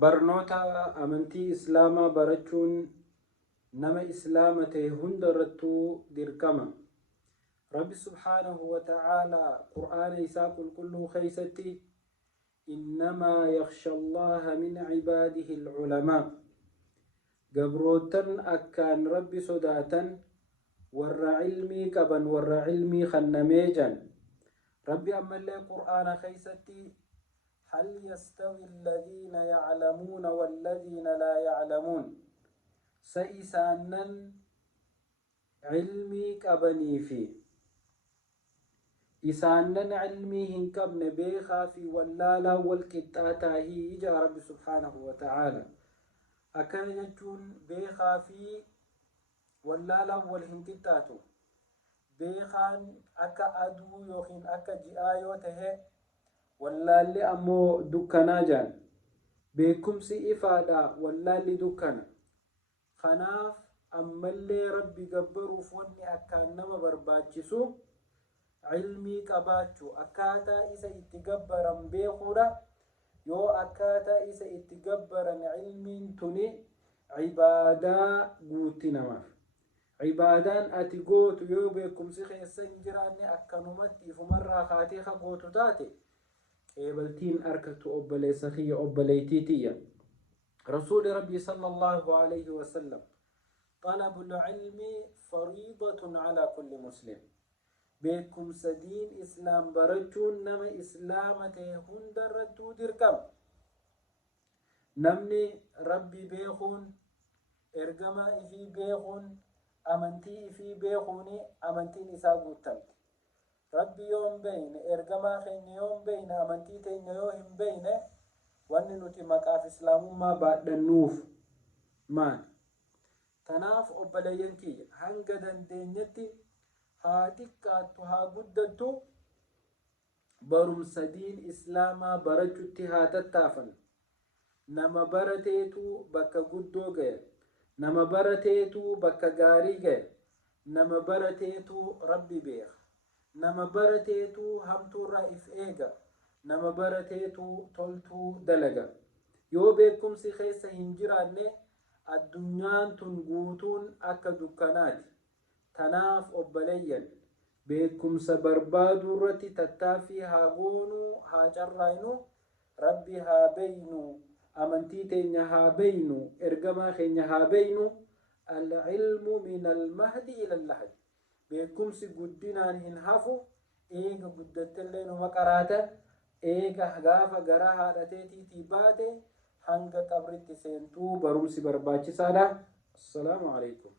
barnoota amantii islaamaa barachuun nama islaama ta'e hundarrattuu dirqama. Rabbi subhaanahu wa ta'aalaa qur'aana isaa qulqulluu keessatti innamaa yakhsha Allaha min cibaadihi al-culamaa, gabrootan akkaan rabbi sodaatan warra cilmii qaban, warra cilmii kannamee jan. Rabbi ammallee qur'aana keessatti هل يستوي الذين يعلمون والذين لا يعلمون سيسانا علمي قبني في إسانا علمي هنكبن بيخا في واللالا والكتاتا هي جاء رب سبحانه وتعالى أكن يجون بيخا في واللالا والهنكتاتو بيخان أكا أدو يوخين أكا جئايو تهي wallaalli ammoo dukkanaa jaan. Beekumsi ifaadha, wallaalli dukkana. Kanaaf ammallee rabbi gabbaruuf wanni akkaan nama barbaachisu cilmii qabaachuu, akkaataa isa itti gabbaran beekuudha. Yoo akkaataa isa itti gabbaran cilmiin tuni cibaadaa guutti namaaf. Cibaadaan ati gootu yoo beekumsi keessa hin jiraanne akkanumatti ifumarraa kaatee ka gootu taate قبلتين أركت أبلي سخية أبليتيتية. رسول ربي صلى الله عليه وسلم طلب العلم فريضة على كل مسلم. بكم سدين إسلام برجون نما إسلامته هندرتو دركم. نمني ربي بيخون إرجما إفي بيخون أمنتي إفي بيخوني أمنتي نساقو التمت. ربي يوم بين إرجما خين يوم بين أمنتي تين يوم بين وأن نتمك في إسلام ما بعد النوف ما تناف أبليين كي هنجدن دينتي هاتك تها جدتو برم سدين إسلاما برجتي هاتتافن نما برتيتو بك جدو جه نما برتيتو بك جاري جه نما برتيتو ربي بيخ nama barateetu hamtuurraa if eega, nama barateetu toltuu dalaga. Yoo beekumsi keessa hin jiraanne addunyaan tun guutuun akka dukkanaati. Tanaaf obboleeyyan beekumsa barbaaduu irratti tattaaffii haa goonuu, haa carraaynu, rabbi haa beeynu, amantii teenya haa beeynu, ergamaa keenya haa beeynu. Al-ilmu min al-mahdi ila al-lahdi. beekumsi guddinaan hin hafu, eega guddattellee numa qaraata, eega gaafa garaa haadhateetiitii baate hanga qabritti seentuu barumsi barbaachisaadha. Assalaamu alaikum.